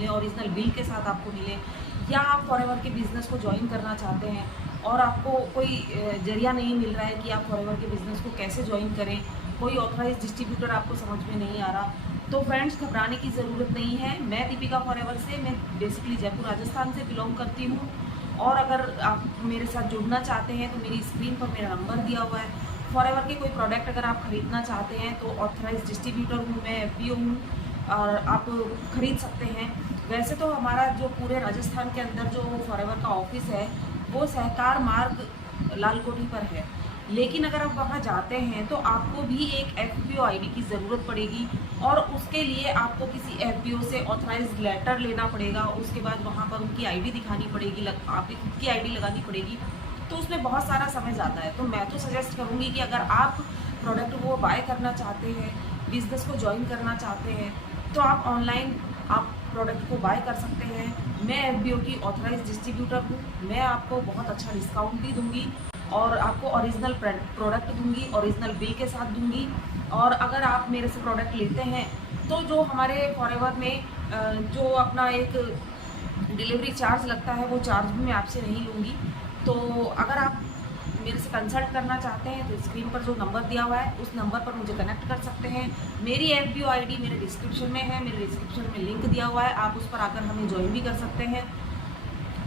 मिले, original bill के साथ आपको मिले, या आप फॉरएवर के बिज़नेस को ज्वाइन करना चाहते हैं और आपको कोई ज़रिया नहीं मिल रहा है कि आप फॉरएवर के बिज़नेस को कैसे ज्वाइन करें, कोई ऑथराइज़ डिस्ट्रीब्यूटर आपको समझ में नहीं आ रहा, तो फ्रेंड्स घबराने की ज़रूरत नहीं है। मैं दीपिका फॉरएवर से, मैं बेसिकली जयपुर राजस्थान से बिलोंग करती हूँ। और अगर आप मेरे साथ जुड़ना चाहते हैं तो मेरी स्क्रीन पर मेरा नंबर दिया हुआ है। फॉरएवर के कोई प्रोडक्ट अगर आप ख़रीदना चाहते हैं तो ऑथराइज़ डिस्ट्रीब्यूटर हूँ मैं, एफपीओ हूँ, और आप ख़रीद सकते हैं। वैसे तो हमारा जो पूरे राजस्थान के अंदर जो फॉरएवर का ऑफिस है वो सहकार मार्ग लालकोठी पर है, लेकिन अगर आप वहाँ जाते हैं तो आपको भी एक एफपीओ आईडी की ज़रूरत पड़ेगी और उसके लिए आपको किसी एफपीओ से ऑथराइज्ड लेटर लेना पड़ेगा। उसके बाद वहाँ पर उनकी आईडी दिखानी पड़ेगी, आपकी खुद की आईडी लगानी पड़ेगी, तो उसमें बहुत सारा समय जाता है। तो मैं तो सजेस्ट करूँगी कि अगर आप प्रोडक्ट वो बाय करना चाहते हैं, बिज़नेस को ज्वाइन करना चाहते हैं, तो आप ऑनलाइन आप प्रोडक्ट को बाय कर सकते हैं। मैं एफबीओ की ऑथराइज्ड डिस्ट्रीब्यूटर हूँ, मैं आपको बहुत अच्छा डिस्काउंट भी दूँगी और आपको ओरिजिनल प्रोडक्ट दूँगी, ओरिजिनल बिल के साथ दूँगी। और अगर आप मेरे से प्रोडक्ट लेते हैं तो जो हमारे फॉरएवर में जो अपना एक डिलीवरी चार्ज लगता है वो चार्ज भी मैं आपसे नहीं लूँगी। तो अगर आप मेरे से कंसल्ट करना चाहते हैं तो स्क्रीन पर जो नंबर दिया हुआ है उस नंबर पर मुझे कनेक्ट कर सकते हैं। मेरी एफबीओ आईडी मेरे डिस्क्रिप्शन में है, मेरे डिस्क्रिप्शन में लिंक दिया हुआ है, आप उस पर आकर हमें ज्वाइन भी कर सकते हैं।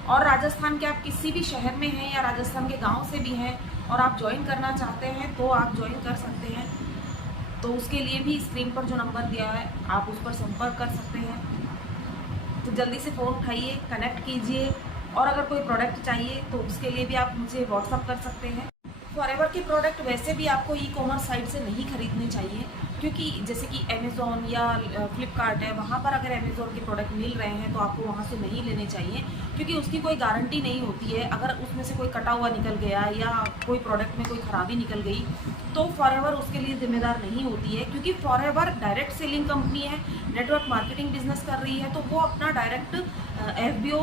और राजस्थान के आप किसी भी शहर में हैं या राजस्थान के गांव से भी हैं और आप ज्वाइन करना चाहते हैं तो आप ज्वाइन कर सकते हैं। तो उसके लिए भी स्क्रीन पर जो नंबर दिया है आप उस पर संपर्क कर सकते हैं। तो जल्दी से फ़ोन उठाइए, कनेक्ट कीजिए। और अगर कोई प्रोडक्ट चाहिए तो उसके लिए भी आप मुझे व्हाट्सअप कर सकते हैं। फॉरएवर के प्रोडक्ट वैसे भी आपको ई कॉमर्स साइट से नहीं खरीदने चाहिए, क्योंकि जैसे कि अमेज़ॉन या फ्लिपकार्ट है, वहाँ पर अगर अमेज़ॉन के प्रोडक्ट मिल रहे हैं तो आपको वहाँ से नहीं लेने चाहिए, क्योंकि उसकी कोई गारंटी नहीं होती है। अगर उसमें से कोई कटा हुआ निकल गया या कोई प्रोडक्ट में कोई ख़राबी निकल गई तो फॉरएवर उसके लिए ज़िम्मेदार नहीं होती है, क्योंकि फॉरएवर डायरेक्ट सेलिंग कंपनी है, नेटवर्क मार्केटिंग बिजनेस कर रही है, तो वो अपना डायरेक्ट एफबीओ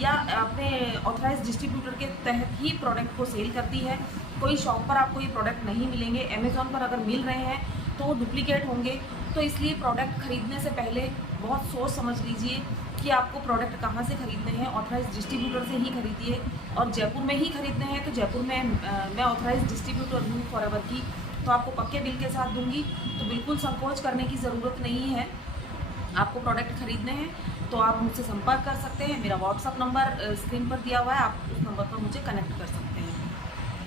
या अपने ऑथराइज्ड डिस्ट्रीब्यूटर के तहत ही प्रोडक्ट को सेल करती है। कोई शॉप पर आपको ये प्रोडक्ट नहीं मिलेंगे, अमेज़ॉन पर अगर मिल रहे हैं तो वो डुप्लीकेट होंगे। तो इसलिए प्रोडक्ट खरीदने से पहले बहुत सोच समझ लीजिए कि आपको प्रोडक्ट कहाँ से खरीदने हैं। ऑथराइज्ड डिस्ट्रीब्यूटर से ही खरीदिए, और जयपुर में ही खरीदने हैं तो जयपुर में मैं ऑथराइज्ड डिस्ट्रीब्यूटर हूँ फॉरएवर की, तो आपको पक्के बिल के साथ दूँगी। तो बिल्कुल संकोच करने की ज़रूरत नहीं है। आपको प्रोडक्ट खरीदने हैं तो आप मुझसे संपर्क कर सकते हैं। मेरा व्हाट्सअप नंबर स्क्रीन पर दिया हुआ है, आप उस नंबर पर मुझे कनेक्ट कर सकते हैं।